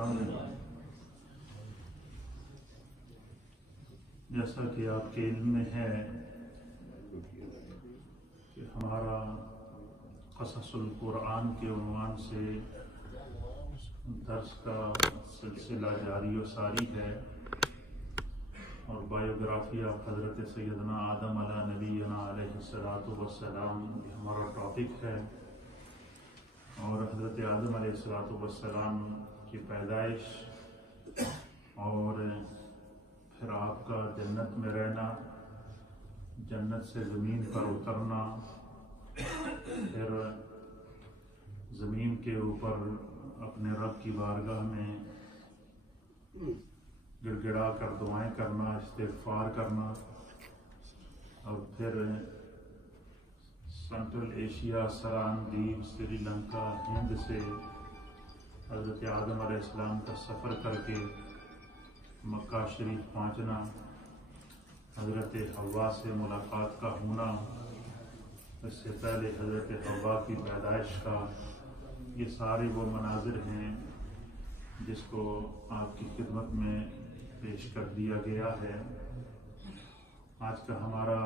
محترم، جیسا کہ آپ کے علم میں ہے کہ ہمارا قصص القرآن کے عنوان سے درس کا سلسلہ جاری و ساری ہے، اور بایوگرافی آف حضرت سیدنا آدم علیہ نبینا علیہ السلام ہمارا ٹاپک ہے، اور حضرت آدم علیہ السلام کی پیدائش اور پھر آپ کا جنت میں رہنا، جنت سے زمین پر اترنا، پھر زمین کے اوپر اپنے رب کی بارگاہ میں گڑ گڑا کر دعائیں کرنا، استغفار کرنا، اور پھر سینٹرل ایشیا، سرانگیب، سری لنکا، ہند سے حضرت آدم علیہ السلام کا سفر کر کے مکہ شریف پہنچنا، حضرت حوا سے ملاقات کا ہونا، اس سے پہلے حضرت حوا کی پیدائش کا، یہ سارے وہ مناظر ہیں جس کو آپ کی خدمت میں پیش کر دیا گیا ہے۔ آج کا ہمارا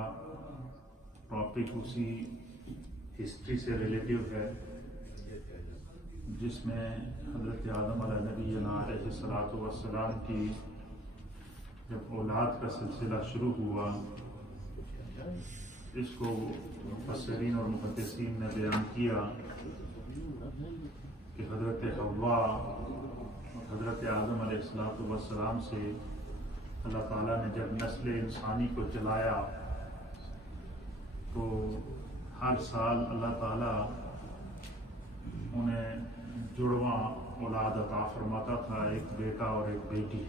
ٹاپک اسی ہسٹری سے ریلیٹیو ہے، جس میں حضرت آدم علیہ نبینا علیہ السلام کی جب اولاد کا سلسلہ شروع ہوا، اس کو مفسرین اور محدثین نے بیان کیا کہ حضرت حوا اور حضرت آدم علیہ السلام سے اللہ تعالیٰ نے جب نسل انسانی کو چلایا تو ہر سال اللہ تعالیٰ انہیں جڑواں اولاد عطا فرماتا تھا، ایک بیٹا اور ایک بیٹی،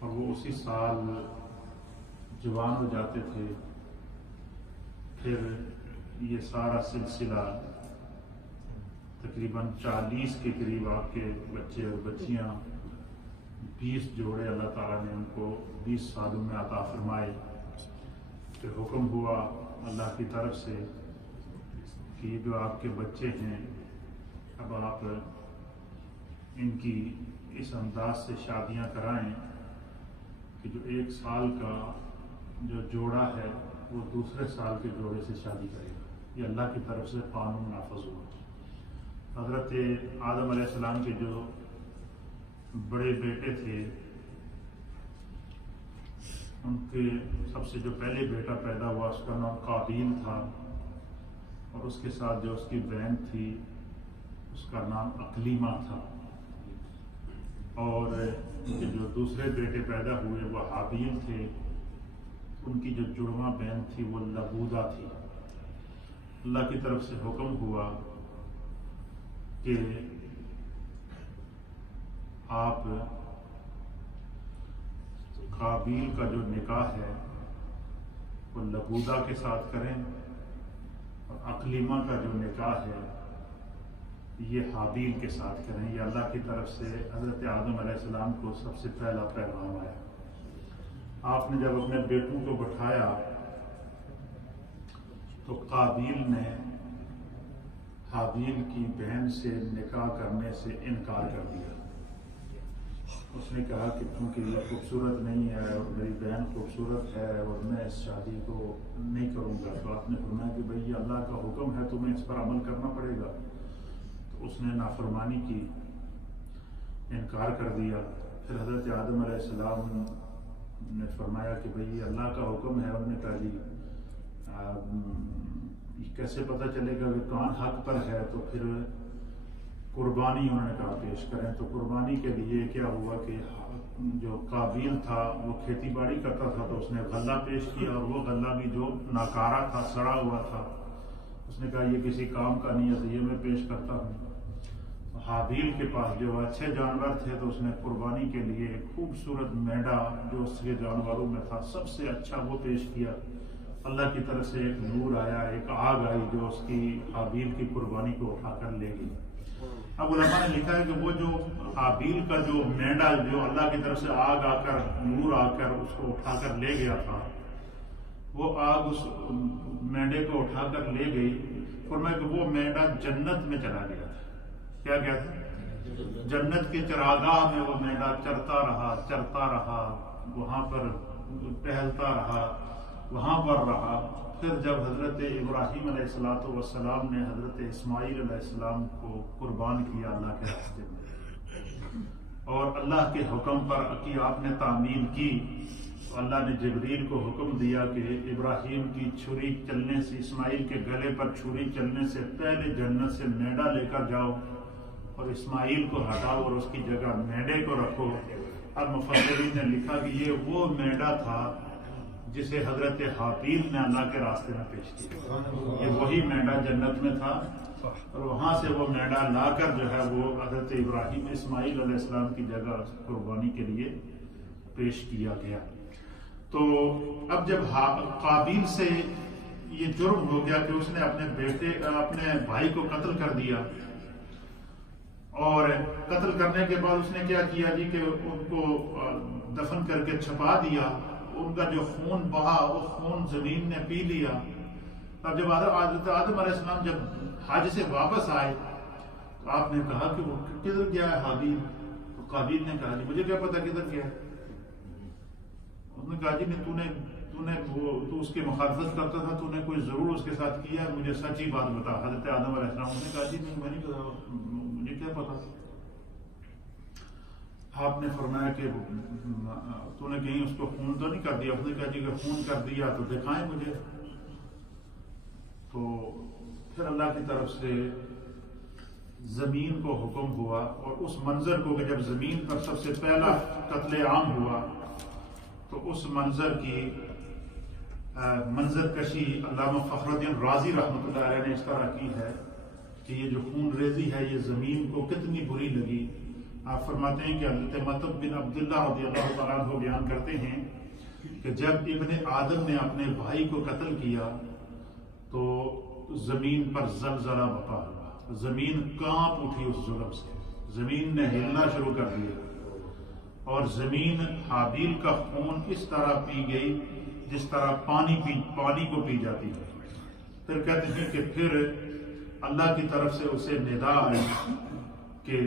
اور وہ اسی سال جوان ہو جاتے تھے۔ پھر یہ سارا سلسلہ تقریباً 40 کے قریب آپ کے بچے اور بچیاں، 20 جوڑے اللہ تعالیٰ نے ان کو 20 سالوں میں عطا فرمائے۔ پھر حکم ہوا اللہ کی طرف سے کہ یہ جو آپ کے بچے ہیں، اب آپ ان کی اس انداز سے شادیاں کرائیں کہ جو 1 سال کا جو جوڑا ہے وہ دوسرے سال کے جوڑے سے شادی کرے گا۔ یہ اللہ کی طرف سے قانون نافذ ہوا۔ حضرت آدم علیہ السلام کے جو بڑے بیٹے تھے، ان کے سب سے جو پہلے بیٹا پیدا ہوا اس کا نام قابیل تھا، اور اس کے ساتھ جو اس کی بہن تھی اس کا نام اقلیمہ تھا، اور جو دوسرے بیٹے پیدا ہوئے وہ حابیل تھے، ان کی جو جڑواں بہن تھی وہ لبودہ تھی۔ اللہ کی طرف سے حکم ہوا کہ آپ قابیل کا جو نکاح ہے وہ لبودہ کے ساتھ کریں، اور اقلیمہ کا جو نکاح ہے یہ حابیل کے ساتھ کریں۔ یہ اللہ کی طرف سے حضرت آدم علیہ السلام کو سب سے پہلا پیغام آیا۔ آپ نے جب اپنے بیٹوں کو بٹھایا تو قابیل نے حابیل کی بہن سے نکاح کرنے سے انکار کر دیا۔ اس نے کہا کہ چونکہ یہ خوبصورت نہیں ہے اور میری بہن خوبصورت ہے اور میں اس شادی کو نہیں کروں گا، تو آپ نے فرمایا کہ بھئی یہ اللہ کا حکم ہے، تمہیں اس پر عمل کرنا پڑے گا۔ تو اس نے نافرمانی کی، انکار کر دیا۔ پھر حضرت آدم علیہ السلام نے فرمایا کہ بھئی یہ اللہ کا حکم ہے۔ انہوں نے کہا جی کیسے پتہ چلے گا کہ کون حق پر ہے؟ تو پھر قربانی انہوں نے کہا پیش کریں۔ تو قربانی کے لیے کیا ہوا کہ جو قابیل تھا وہ کھیتی باڑی کرتا تھا، تو اس نے غلہ پیش کیا، اور وہ غلہ بھی جو ناکارہ تھا، سڑا ہوا تھا۔ اس نے کہا یہ کسی کام کا نہیں ہے، تو یہ میں پیش کرتا ہوں۔ حابیل کے پاس جو اچھے جانور تھے تو اس نے قربانی کے لیے ایک خوبصورت مینڈا جو اس کے جانوروں میں تھا سب سے اچھا وہ پیش کیا۔ اللہ کی طرف سے ایک نور آیا، ایک آگ آئی جو اس کی حابیل کی قربانی کو اٹھا کر لے گئی۔ اب علماء نے لکھا ہے کہ وہ جو حابیل کا جو مینڈا جو اللہ کی طرف سے آگ آ کر، نور آ کر اس کو اٹھا کر لے گیا تھا، وہ آگ اس مینڈے کو اٹھا کر لے گئی۔ فرمایا کہ وہ مینڈا جنت میں چلا گیا تھا۔ کیا گیا تھا؟ جنت کے چراگاہ میں وہ مینڈا چرتا رہا، وہاں پر ٹہلتا رہا، وہاں پر رہا۔ پھر جب حضرت ابراہیم علیہ السلام نے حضرت اسماعیل علیہ السلام کو قربان کیا اللہ کے راستے میں، اور اللہ کے حکم پر آپ نے تعمیل کی، تو اللہ نے جبریل کو حکم دیا کہ ابراہیم کی چھری چلنے سے، اسماعیل کے گلے پر چھری چلنے سے پہلے جنت سے مینڈا لے کر جاؤ اور اسماعیل کو ہٹاؤ اور اس کی جگہ مینڈے کو رکھو۔ اب مفسرین نے لکھا کہ یہ وہ مینڈا تھا جسے حضرت حابیل نے اللہ کے راستے میں پیش کیا، یہ وہی مینڈا جنت میں تھا، اور وہاں سے وہ مینڈا لا کر جو ہے وہ حضرت ابراہیم اسماعیل علیہ السلام کی جگہ قربانی کے لیے پیش کیا گیا۔ تو اب جب قابیل سے یہ جرم ہو گیا کہ اس نے اپنے بھائی کو قتل کر دیا، اور قتل کرنے کے بعد اس نے کیا کیا جی کہ ان کو دفن کر کے چھپا دیا، ان کا جو خون بہا وہ خون زمین نے پی لیا۔ اب جب حضرت آدم علیہ السلام جب حج سے واپس آئے تو آپ نے کہا کہ وہ کدھر گیا ہے حابیل؟ تو قابیل نے کہا جی مجھے کیا پتا کدھر گیا ہے؟ اس نے کہا جی تو اس کی مخالفت کرتا تھا، تو نے کوئی ضرور اس کے ساتھ کیا ہے، مجھے سچی بات بتا۔ حضرت آدم علیہ السلام نے کہا جی نہیں میں نہیں کہا، مجھے کیا پتا۔ آپ نے فرمایا کہ تو نے کہیں اس کو خون تو نہیں کر دیا؟ اس نے کہا جی کہ خون کر دیا تو دکھائیں مجھے۔ تو پھر اللہ کی طرف سے زمین کو حکم ہوا، اور اس منظر کو کہ جب زمین پر سب سے پہلا قتل عام ہوا تو اس منظر کی منظر کشی علامہ فخر الدین رازی رحمۃ اللہ علیہ نے اس طرح کی ہے کہ یہ جو خون ریزی ہے یہ زمین کو کتنی بری لگی۔ آپ فرماتے ہیں کہ حضرت مطب بن عبداللہ رضی اللہ تعالیٰ عنہ بیان کرتے ہیں کہ جب ابن آدم نے اپنے بھائی کو قتل کیا تو زمین پر زلزلہ وقع ہوا، زمین کانپ اٹھی اس ظلم سے، زمین نے ہلنا شروع کر دیا، اور زمین حابیل کا خون اس طرح پی گئی جس طرح پانی کو پی جاتی ہے۔ پھر کہتے ہیں کہ پھر اللہ کی طرف سے اسے ندا آئی کہ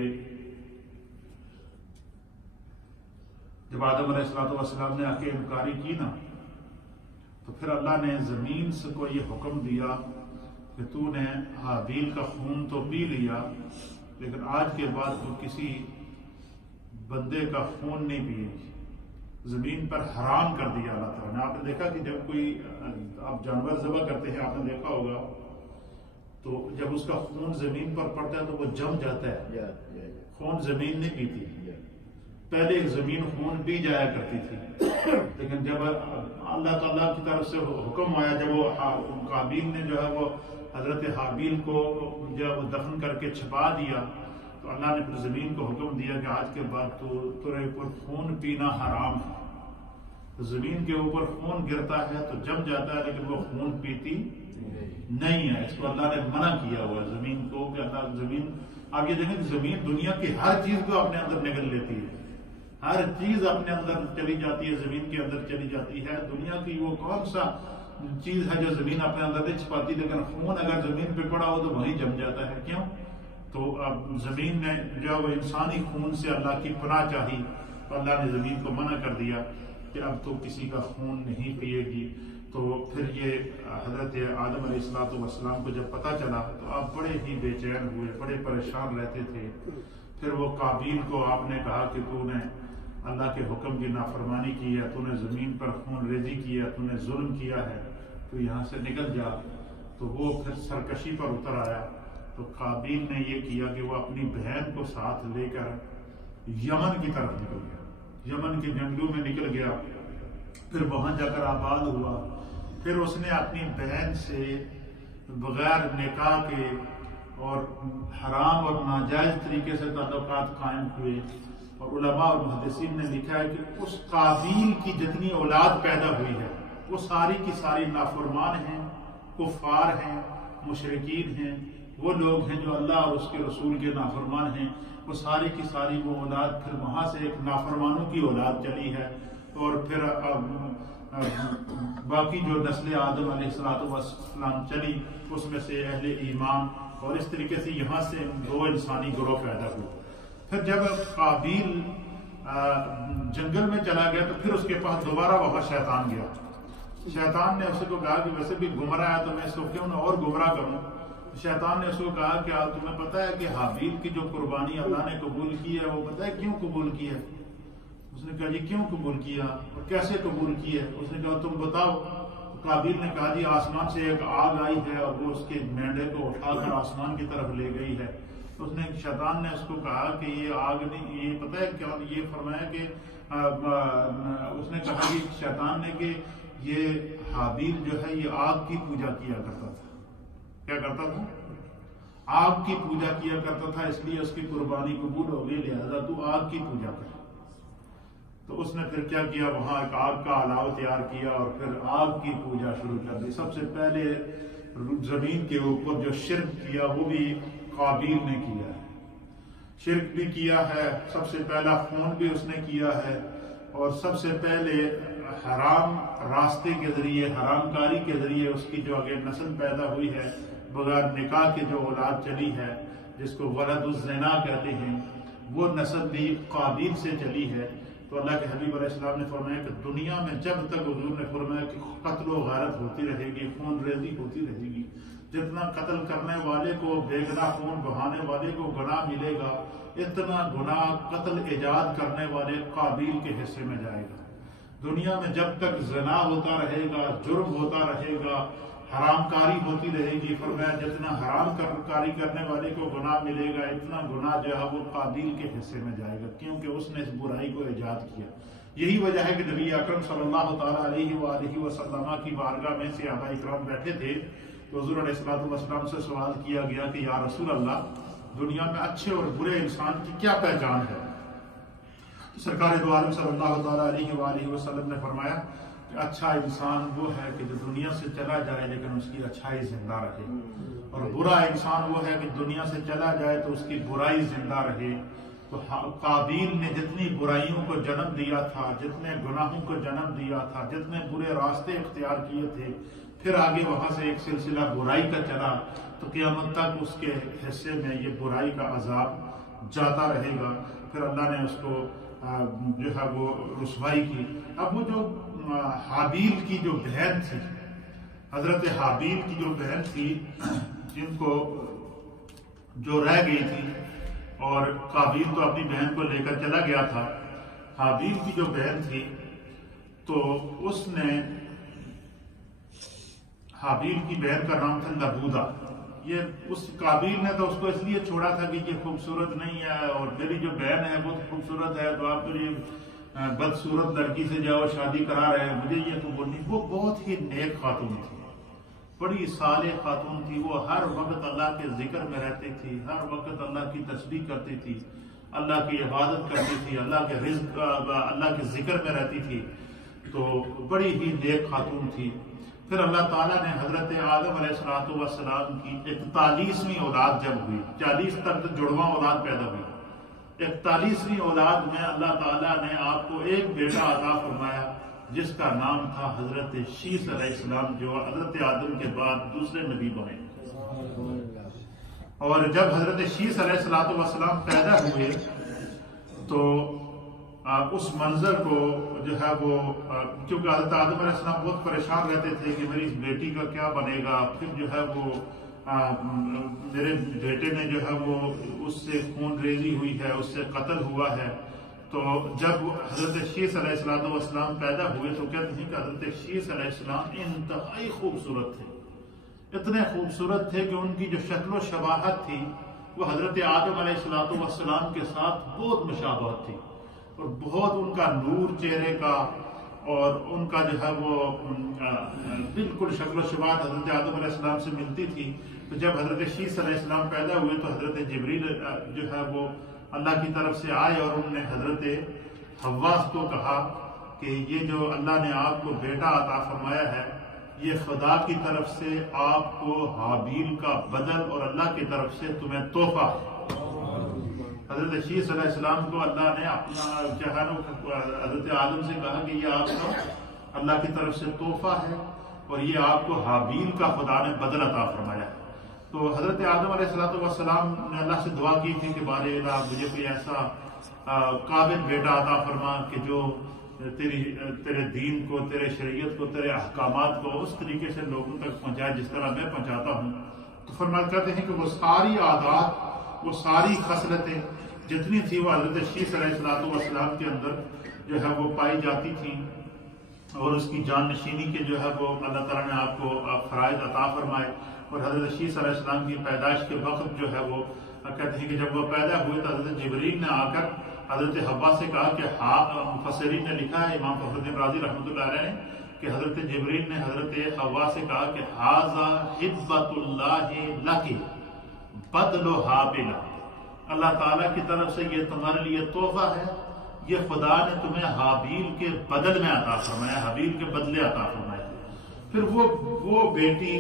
جب آدم علیہ السلام نے آ کے انکاری کی نا، تو پھر اللہ نے زمین سے کو یہ حکم دیا کہ تو نے حابیل کا خون تو پی لیا، لیکن آج کے بعد تو کسی بندے کا خون نہیں پیے گی۔ زمین پر حرام کر دیا اللہ تعالیٰ نے۔ آپ نے دیکھا کہ جب کوئی آپ جانور ذبح کرتے ہیں، آپ نے دیکھا ہوگا تو جب اس کا خون زمین پر پڑتا ہے تو وہ جم جاتا ہے، خون زمین نہیں پیتی۔ پہلے زمین خون پی جایا کرتی تھی، لیکن جب اللہ تعالیٰ کی طرف سے حکم آیا، جب وہ قابیل نے جو ہے وہ حضرت حابیل کو جب دفن کر کے چھپا دیا، تو اللہ نے پھر زمین کو حکم دیا کہ آج کے بعد تیرے اوپر خون پینا حرام ہے۔ تو زمین کے اوپر خون گرتا ہے تو جم جاتا ہے، لیکن وہ خون پیتی نہیں ہے۔ اس کو اللہ نے منع کیا ہوا ہے زمین کو کہ اللہ زمین، آپ یہ دیکھیں کہ زمین دنیا کی ہر چیز کو اپنے اندر نگل لیتی ہے، ہر چیز اپنے اندر چلی جاتی ہے، زمین کے اندر چلی جاتی ہے۔ دنیا کی وہ کون سا چیز ہے جو زمین اپنے اندر نہیں چھپاتی، لیکن خون اگر زمین پہ پڑا ہو تو وہیں جم جاتا ہے۔ کیوں؟ تو اب زمین نے جو وہ انسانی خون سے اللہ کی پناہ چاہی، تو اللہ نے زمین کو منع کر دیا کہ اب تو کسی کا خون نہیں پیے گی۔ تو پھر یہ حضرت آدم علیہ السلام کو جب پتہ چلا تو آپ بڑے ہی بے چین ہوئے، بڑے پریشان رہتے تھے۔ پھر وہ قابیل کو آپ نے کہا کہ تو نے اللہ کے حکم کی نافرمانی کی ہے، تو نے زمین پر خون ریزی کی ہے، تو نے ظلم کیا ہے، تو یہاں سے نکل جا۔ تو وہ پھر سرکشی پر اتر آیا۔ تو قابیل نے یہ کیا کہ وہ اپنی بہن کو ساتھ لے کر یمن کی طرف نکل گیا، یمن کے جنگلوں میں نکل گیا، پھر وہاں جا کر آباد ہوا۔ پھر اس نے اپنی بہن سے بغیر نکاح کے اور حرام اور ناجائز طریقے سے تعلقات قائم ہوئے، اور علماء اور محدثین نے لکھا ہے کہ اس قابیل کی جتنی اولاد پیدا ہوئی ہے وہ ساری کی ساری نافرمان ہیں، کفار ہیں، مشرکین ہیں، وہ لوگ ہیں جو اللہ اور اس کے رسول کے نافرمان ہیں۔ وہ ساری کی ساری وہ اولاد پھر وہاں سے ایک نافرمانوں کی اولاد چلی ہے، اور پھر باقی جو نسل آدم علیہ السلام چلی اس میں سے اہل ایمان، اور اس طریقے سے یہاں سے دو انسانی گروہ پیدا ہوئے۔ پھر جب قابیل جنگل میں چلا گیا تو پھر اس کے پاس دوبارہ وہاں شیطان گیا. شیطان نے اس کو کہا کہ ویسے بھی گمراہ ہے تو میں اس کو کیوں نہ اور گمراہ کروں. شیطان نے اس کو کہا کہ تمہیں پتہ ہے کہ حابیل کی جو قربانی اللہ نے قبول کی ہے وہ پتہ ہے کیوں قبول کی ہے؟ اس نے کہا جی کیوں قبول کیا اور کیسے قبول کی ہے؟ اس نے کہا تم بتاؤ. قابیل نے کہا جی آسمان سے ایک آگ آئی ہے اور وہ اس کے مینڈے کو اٹھا کر آسمان کی طرف لے گئی ہے. اس نے شیطان نے اس کو کہا کہ یہ آگ نہیں، یہ پتہ ہے کیا؟ یہ فرمایا کہ اس نے کہا کہ شیطان نے کہ یہ حابیل جو ہے یہ آگ کی پوجا کیا کرتا تھا. کیا کرتا تھا؟ آگ کی پوجا کیا کرتا تھا، اس لیے اس کی قربانی قبول ہو گئی، لہذا تو آگ کی پوجا کر. تو اس نے پھر کیا کیا، وہاں ایک آگ کا الاؤ تیار کیا اور پھر آگ کی پوجا شروع کر دی. سب سے پہلے زمین کے اوپر جو شرک کیا وہ بھی قابیل نے کیا ہے. شرک بھی کیا ہے، سب سے پہلا خون بھی اس نے کیا ہے، اور سب سے پہلے حرام راستے کے ذریعے، حرام کاری کے ذریعے اس کی جو آگے نسل پیدا ہوئی ہے، بغیر نکاح کے جو اولاد چلی ہے جس کو ولد الزنا کہتے ہیں، وہ نسل بھی قابیل سے چلی ہے. تو اللہ کے حبیب علیہ السلام نے فرمایا کہ دنیا میں جب تک، حضور نے فرمایا کہ قتل و غارت ہوتی رہے گی، خون ریزی ہوتی رہے گی، جتنا قتل کرنے والے کو، بے گناہ خون بہانے والے کو گناہ ملے گا، اتنا گناہ قتل ایجاد کرنے والے قابیل کے حصے میں جائے گا. دنیا میں جب تک زنا ہوتا رہے گا، جرم ہوتا رہے گا، حرام کاری ہوتی رہے گی، فرمایا جتنا حرام کاری کرنے والے کو گناہ ملے گا، اتنا گناہ جو ہے وہ قابیل کے حصے میں جائے گا، کیونکہ اس نے اس برائی کو ایجاد کیا. یہی وجہ ہے کہ نبی اکرم صلی اللہ تعالیٰ علیہ وآلہ وسلم کی بارگاہ میں صحابہ اکرام بیٹھے تھے تو حضور علیہ السلام سے سوال کیا گیا کہ یا رسول اللہ، دنیا میں اچھے اور برے انسان کی کیا پہچان ہے؟ سرکار دو عالم صلی اللہ تعالیٰ علیہ وآلہ وسلم نے فرمایا کہ اچھا انسان وہ ہے کہ جو دنیا سے چلا جائے لیکن اس کی اچھائی زندہ رہے، اور برا انسان وہ ہے کہ دنیا سے چلا جائے تو اس کی برائی زندہ رہے. تو قابیل نے جتنی برائیوں کو جنم دیا تھا، جتنے گناہوں کو جنم دیا تھا، جتنے برے راستے اختیار کیے تھے، پھر آگے وہاں سے ایک سلسلہ برائی کا چلا تو قیامت تک اس کے حصے میں یہ برائی کا عذاب جاتا رہے گا. پھر اللہ نے اس کو جو ہے وہ رسوائی کی. اب وہ جو حابیل کی جو بہن تھی، حضرت حابیل کی جو بہن تھی، جن کو جو رہ گئی تھی، اور قابیل تو اپنی بہن کو لے کر چلا گیا تھا، حابیل کی جو بہن تھی تو اس نے، حابیل کی بہن کا نام تھا لبودا. یہ اس قابیل نے تو اس کو اس لیے چھوڑا تھا کہ یہ خوبصورت نہیں ہے اور میری جو بہن ہے وہ خوبصورت ہے، تو آپ میری بدصورت لڑکی سے جاؤ شادی کرا رہے ہیں، مجھے یہ تو بولنی. وہ بہت ہی نیک خاتون تھی، بڑی صالح خاتون تھی. وہ ہر وقت اللہ کے ذکر میں رہتی تھی، ہر وقت اللہ کی تسبیح کرتی تھی، اللہ کی عبادت کرتی تھی، اللہ کے رزق، اللہ کے ذکر میں رہتی تھی. تو بڑی ہی نیک خاتون تھی. پھر اللہ تعالیٰ نے حضرت آدم علیہ السلام کی 41ویں اولاد جب ہوئی، 40 تک جڑواں اولاد پیدا ہوئی، 41ویں اولاد میں اللہ تعالیٰ نے آپ کو ایک بیٹا عطا فرمایا جس کا نام تھا حضرت شیس علیہ السلام، جو حضرت آدم کے بعد دوسرے نبی بنے. اور جب حضرت شیس علیہ السلام پیدا ہوئے تو اس منظر کو جو ہے وہ، کیونکہ حضرت آدم علیہ السلام بہت پریشان رہتے تھے کہ میری اس بیٹی کا کیا بنے گا، پھر جو ہے وہ میرے بیٹے نے جو ہے وہ اس سے خون ریزی ہوئی ہے، اس سے قتل ہوا ہے. تو جب حضرت شیس علیہ السلام پیدا ہوئے تو کہتے ہیں کہ حضرت شیس علیہ السلام انتہائی خوبصورت تھے، اتنے خوبصورت تھے کہ ان کی جو شکل و شباہت تھی وہ حضرت آدم علیہ السلام کے ساتھ بہت مشابہت تھی، اور بہت ان کا نور چہرے کا اور ان کا جو ہے وہ بالکل شکل و شباہت حضرت آدم علیہ السلام سے ملتی تھی. تو جب حضرت شیس علیہ السلام پیدا ہوئے تو حضرت جبریل جو ہے وہ اللہ کی طرف سے آئے اور انہوں نے حضرت حوا کو کہا کہ یہ جو اللہ نے آپ کو بیٹا عطا فرمایا ہے یہ خدا کی طرف سے آپ کو حابیل کا بدل اور اللہ کی طرف سے تمہیں تحفہ. حضرت شیس علیہ السلام کو اللہ نے اپنا حضرت آدم سے کہا کہ یہ آپ کا اللہ کی طرف سے تحفہ ہے اور یہ آپ کو حابیل کا خدا نے بدل عطا فرمایا ہے. تو حضرت آدم علیہ السلام نے اللہ سے دعا کی تھی کہ بار الہ مجھے کوئی ایسا قابل بیٹا عطا فرما کہ جو تیرے دین کو، تیرے شریعت کو، تیرے احکامات کو اس طریقے سے لوگوں تک پہنچائے جس طرح میں پہنچاتا ہوں۔ تو فرمایا کرتے ہیں کہ وہ ساری عادات، وہ ساری خصلتیں جتنی تھی وہ حضرت شیس علیہ السلام کے اندر جو ہے وہ پائی جاتی تھیں، اور اس کی جان نشینی کے جو ہے وہ اللہ تعالیٰ نے آپ کو فرائض عطا فرمائے۔ اور حضرت شیس علیہ السلام کی پیدائش کے وقت جو ہے وہ کہتے ہیں کہ جب وہ پیدا ہوئے تو حضرت جبریل نے آ کر حضرت حوا سے کہا کہ مفسرین نے لکھا ہے، امام فخر الدین رازی رحمۃ اللہ علیہ نے، کہ حضرت جبریل نے حضرت حوا سے کہا کہ ھذا ہبۃ اللہ لک بدلھا بلا، اللہ تعالیٰ کی طرف سے یہ تمہارے لیے تحفہ ہے، یہ خدا نے تمہیں حابیل کے بدل میں عطا فرمایا، حابیل کے بدلے عطا فرمایا۔ پھر وہ بیٹی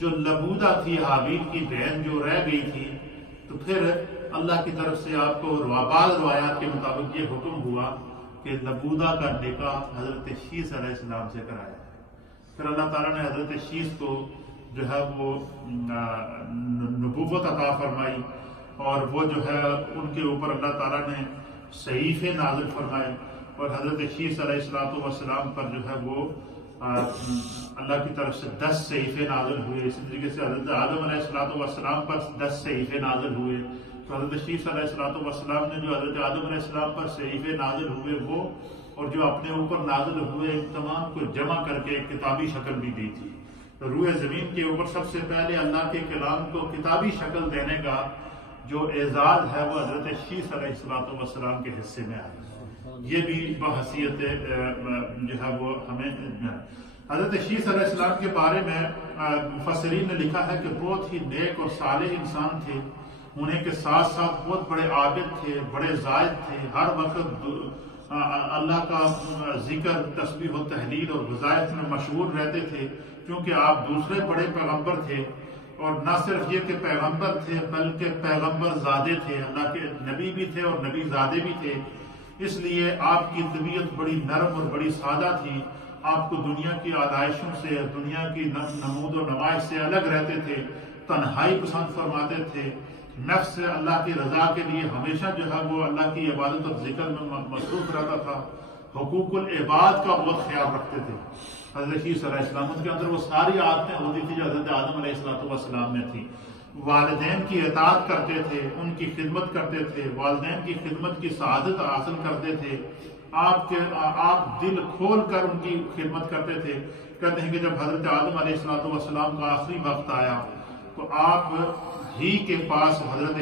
جو لبودہ تھی، حابیل کی بہن جو رہ گئی تھی، تو پھر اللہ کی طرف سے آپ کو بعض روایات کے مطابق یہ حکم ہوا کہ لبودہ کا نکاح حضرت شیس علیہ السلام سے کرایا ہے۔ پھر اللہ تعالیٰ نے حضرت شیس کو جو ہے وہ نبوت عطا فرمائی، اور وہ جو ہے ان کے اوپر اللہ تعالیٰ نے صحیفے نازل فرمائے، اور حضرت شیس علیہ السلام پر جو ہے وہ اللہ کی طرف سے 10 صحیفے نازل ہوئے۔ اسی طریقے سے حضرت آدم علیہ السلام پر 10 صحیفے نازل ہوئے۔ تو حضرت شیس علیہ السلام نے جو حضرت آدم علیہ السلام پر صحیفے نازل ہوئے وہ، اور جو اپنے اوپر نازل ہوئے ان تمام کو جمع کر کے ایک کتابی شکل بھی دی تھی۔ تو روئے زمین کے اوپر سب سے پہلے اللہ کے کلام کو کتابی شکل دینے کا جو اعزاز ہے وہ حضرت شیس علیہ السلام کے حصے میں آیا۔ یہ بھی بحیثیت جو ہے وہ ہمیں حضرت شیس علیہ السلام کے بارے میں مفسرین نے لکھا ہے کہ بہت ہی نیک اور صالح انسان تھے، ہونے کے ساتھ ساتھ بہت بڑے عابد تھے، بڑے زاہد تھے، ہر وقت اللہ کا ذکر، تسبیح و تحلیل اور وظائف میں مشغول رہتے تھے، کیونکہ آپ دوسرے بڑے پیغمبر تھے، اور نہ صرف یہ کہ پیغمبر تھے بلکہ پیغمبر زادے تھے، اللہ کے نبی بھی تھے اور نبی زادے بھی تھے۔ اس لیے آپ کی طبیعت بڑی نرم اور بڑی سادہ تھی، آپ کو دنیا کی آلائشوں سے، دنیا کی نمود و نمائش سے الگ رہتے تھے، تنہائی پسند فرماتے تھے، نفس سے اللہ کی رضا کے لیے ہمیشہ جو ہے وہ اللہ کی عبادت اور ذکر میں مصروف رہتا تھا، حقوق العباد کا بہت خیال رکھتے تھے۔ حضرت شیس علیہ السلام کے اندر وہ ساری عادتیں ہوتی تھی جو حضرت آدم علیہ السلام میں تھی۔ والدین کی اطاعت کرتے تھے، ان کی خدمت کرتے تھے، والدین کی خدمت کی سعادت حاصل کرتے تھے، آپ دل کھول کر ان کی خدمت کرتے تھے۔ کہتے ہیں کہ جب حضرت آدم علیہ السلام کا آخری وقت آیا تو آپ ہی کے پاس حضرت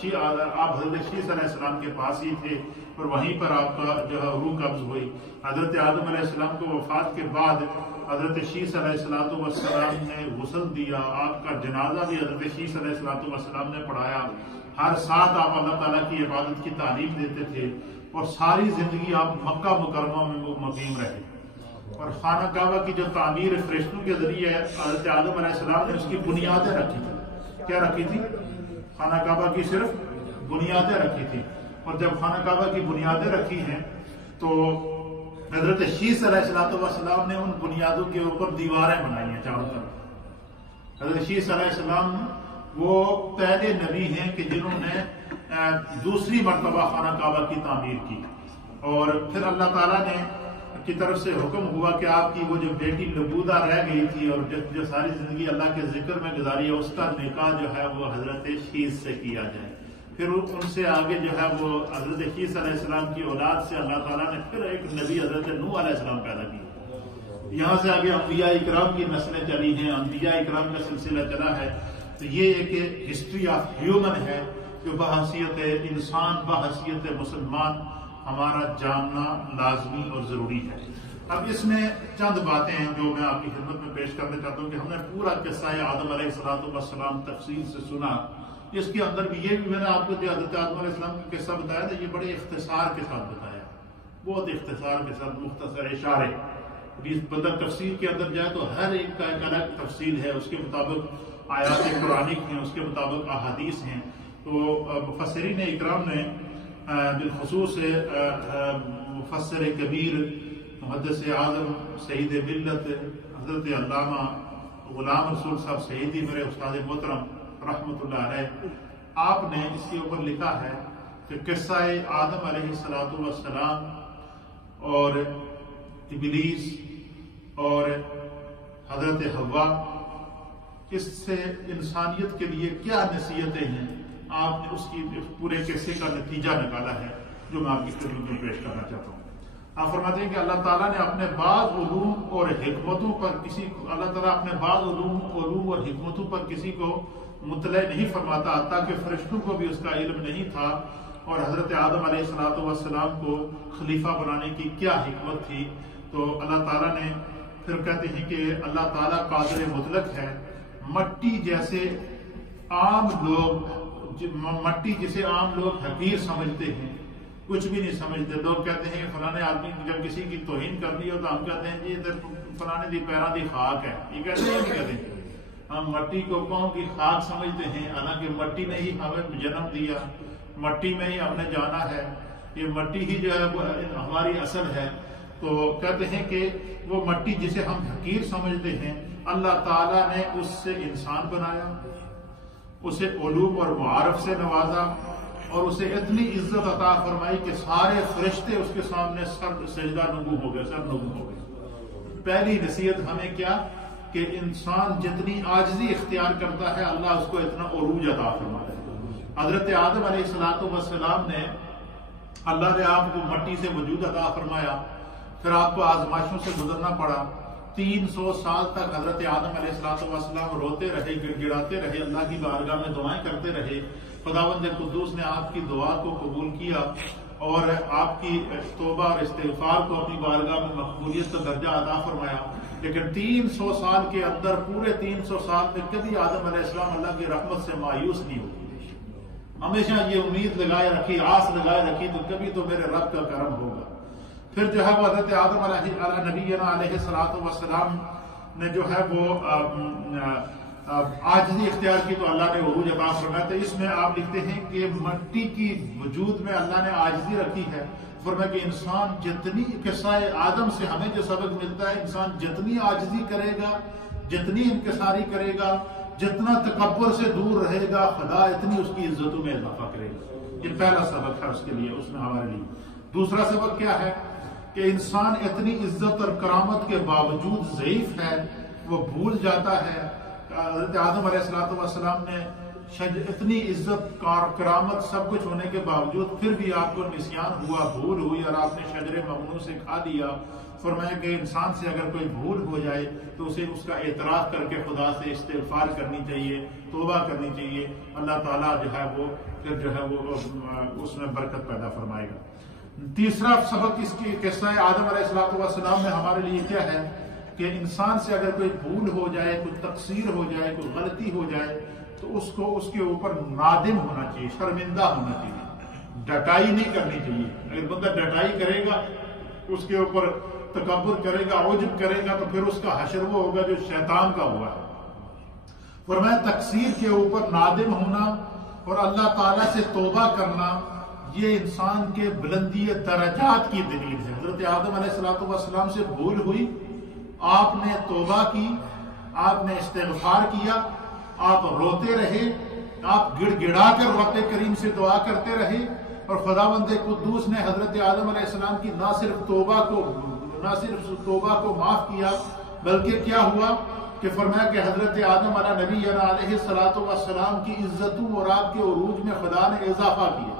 شیس علیہ السلام کے پاس ہی تھے، اور وہیں پر آپ کا جو ہے روح قبض ہوئی۔ حضرت آدم علیہ السلام کو وفات کے بعد حضرت شیس علیہ السلام نے غسل دیا، آپ کا جنازہ بھی حضرت شیس علیہ السلام نے پڑھایا۔ ہر ساتھ آپ اللہ تعالیٰ کی عبادت کی تعلیم دیتے تھے، اور ساری زندگی آپ مکہ مکرمہ میں مقیم رہے، اور خانہ کعبہ کی جو تعمیر فرشتوں کے ذریعے حضرت آدم علیہ السلام نے اس کی بنیادیں رکھی تھی۔ کیا رکھی تھی؟ خانہ کعبہ کی صرف بنیادیں رکھی تھی، اور جب خانہ کعبہ کی بنیادیں رکھی ہیں تو حضرت شیس علیہ السلام نے ان بنیادوں کے اوپر دیواریں بنائی ہیں چاروں طرف۔ حضرت شیس علیہ السلام وہ پہلے نبی ہیں کہ جنہوں نے دوسری مرتبہ خانہ کعبہ کی تعمیر کی، اور پھر اللہ تعالیٰ نے کی طرف سے حکم ہوا کہ آپ کی وہ جو بیٹی لبودہ رہ گئی تھی اور جو ساری زندگی اللہ کے ذکر میں گزاری ہے، اس کا نکاح جو ہے وہ حضرت شیس سے کیا جائے۔ پھر ان سے آگے جو ہے وہ حضرت شیس علیہ السلام کی اولاد سے اللہ تعالیٰ نے پھر ایک نبی حضرت نوح علیہ السلام پیدا کی۔ یہاں سے آگے انبیاء اکرام کی نسلیں چلی ہیں، انبیاء اکرام کا سلسلہ چلا ہے۔ تو یہ ایک ہسٹری آف ہیومن ہے جو بحیثیت انسان، بحیثیت مسلمان ہمارا جاننا لازمی اور ضروری ہے۔ اب اس میں چند باتیں ہیں جو میں آپ کی خدمت میں پیش کرنا چاہتا ہوں کہ ہم نے پورا قصہ آدم علیہ السلام تفصیل سے سنا۔ اس کے اندر بھی یہ بھی میں نے آپ کو جو حضرت آدم علیہ السلام کا قصہ بتایا تھا، یہ بڑے اختصار کے ساتھ بتایا، بہت اختصار کے ساتھ، مختصر اشارے۔ بندہ تفسیر کے اندر جائے تو ہر ایک کا ایک الگ تفصیل ہے، اس کے مطابق آیات قرآنک ہیں، اس کے مطابق احادیث ہیں۔ تو مفسرین اکرام نے بالخصوص مفسر کبیر محدث اعظم سید ملت حضرت علامہ غلام رسول صاحب سعیدی میرے استاد محترم رحمت اللہ علیہ، آپ نے اس کے اوپر لکھا ہے کہ قصہ آدم علیہ السلام اور ابلیس اور حضرت حوا، اس سے انسانیت کے لیے کیا نصیحتیں ہیں، آپ نے اس کی پورے قصے کا نتیجہ نکالا ہے جو میں آپ کی خدمت میں پیش کرنا چاہتا ہوں۔ آپ فرماتے ہیں کہ اللہ تعالیٰ نے اپنے بعض علوم اور حکمتوں پر کسی کو مطلع نہیں فرماتا، تاکہ فرشتوں کو بھی اس کا علم نہیں تھا، اور حضرت آدم علیہ السلام کو خلیفہ بنانے کی کیا حکمت تھی۔ تو اللہ تعالیٰ نے پھر کہتے ہیں کہ اللہ تعالیٰ قادر مطلق ہے۔ مٹی جسے عام لوگ حقیر سمجھتے ہیں، کچھ بھی نہیں سمجھتے۔ لوگ کہتے ہیں کہ فلانے آدمی جب کسی کی توہین کرنی ہو تو ہم کہتے ہیں جی فلانے دی پیروں دی خاک ہے، یہ کہتے ہیں نہیں کہتے ہیں؟ ہم مٹی کو قوم کی خاک سمجھتے ہیں، حالانکہ مٹی نے ہی ہمیں جنم دیا، مٹی میں ہی ہم نے جانا ہے، یہ مٹی ہی جو ہے وہ ہماری اصل ہے۔ تو کہتے ہیں کہ وہ مٹی جسے ہم حقیر سمجھتے ہیں، اللہ تعالیٰ نے اس سے انسان بنایا، اسے علوم اور معارف سے نوازا، اور اسے اتنی عزت عطا فرمائی کہ سارے فرشتے اس کے سامنے سر سجدہ نگو ہو گئے۔ پہلی نصیحت ہمیں کیا کہ انسان جتنی عاجزی اختیار کرتا ہے اللہ اس کو اتنا عروج عطا فرماتا ہے۔ حضرت آدم علیہ السلام نے اللہ نے آپ کو مٹی سے وجود عطا فرمایا، پھر آپ کو آزمائشوں سے گزرنا پڑا۔ 300 سال تک حضرت آدم علیہ السلام روتے رہے، گڑ گڑاتے رہے، اللہ کی بارگاہ میں دعائیں کرتے رہے۔ خداوند قدوس نے آپ کی دعا کو قبول کیا اور آپ کی توبہ اور استغفار کو اپنی بارگاہ میں مقبولیت کا درجہ عطا فرمایا۔ لیکن 300 سال کے اندر، پورے 300 سال میں کبھی آدم علیہ السلام اللہ کی رحمت سے مایوس نہیں ہوئی، ہمیشہ یہ امید لگائے رکھی، آس لگائے رکھی تو کبھی تو میرے رب کا کرم ہوگا۔ پھر جو ہے وہ حضرت آدم علیہ نبینا علیہ السلام نے جو ہے وہ عاجزی اختیار کی تو اللہ نے عروج عطا فرمایا۔ تو اس میں آپ لکھتے ہیں کہ مٹی کی وجود میں اللہ نے عاجزی رکھی ہے، فرمایا کہ انسان جتنی قصہ آدم سے ہمیں جو سبق ملتا ہے، انسان جتنی عاجزی کرے گا، جتنی انکساری کرے گا، جتنا تکبر سے دور رہے گا، خدا اتنی اس کی عزتوں میں اضافہ کرے گا۔ یہ پہلا سبق ہے اس کے لیے، اس نے ہمارے لیے۔ دوسرا سبق کیا ہے کہ انسان اتنی عزت اور کرامت کے باوجود ضعیف ہے، وہ بھول جاتا ہے۔ حضرت آدم علیہ السلام نے اتنی عزت کرامت سب کچھ ہونے کے باوجود پھر بھی آپ کو نسیان ہوا، بھول ہوئی اور آپ نے شجر ممنوع سے کھا لیا۔ فرمایا کہ انسان سے اگر کوئی بھول ہو جائے تو اسے اس کا اعتراف کر کے خدا سے استغفار کرنی چاہیے، توبہ کرنی چاہیے، اللہ تعالیٰ جو ہے وہ پھر جو ہے وہ اس میں برکت پیدا فرمائے گا۔ تیسرا سبق اس کی قصہ آدم علیہ السلام میں ہمارے لیے کیا ہے کہ انسان سے اگر کوئی بھول ہو جائے، کوئی تقصیر ہو جائے، کوئی غلطی ہو جائے تو اس کے اوپر نادم ہونا چاہیے، شرمندہ ہونا چاہیے، ڈٹائی نہیں کرنی چاہیے۔ اگر بندہ ڈٹائی کرے گا، اس کے اوپر تکبر کرے گا، عجب کرے گا، تو پھر اس کا حشر وہ ہوگا جو شیطان کا ہوا ہے۔ فرمایا تقصیر کے اوپر نادم ہونا اور اللہ تعالیٰ سے توبہ کرنا، یہ انسان کے بلندی درجات کی دلیل ہے۔ حضرت آدم علیہ السلام سے بھول ہوئی، آپ نے توبہ کی، آپ نے استغفار کیا، آپ روتے رہے، آپ گڑ گڑا کر رب کریم سے دعا کرتے رہے، اور خداوند قدوس نے حضرت آدم علیہ السلام کی نہ صرف توبہ کو معاف کیا، بلکہ کیا ہوا کہ فرمایا کہ حضرت آدم علیہ السلام کی عزتوں اور آپ کے عروج میں خدا نے اضافہ کیا،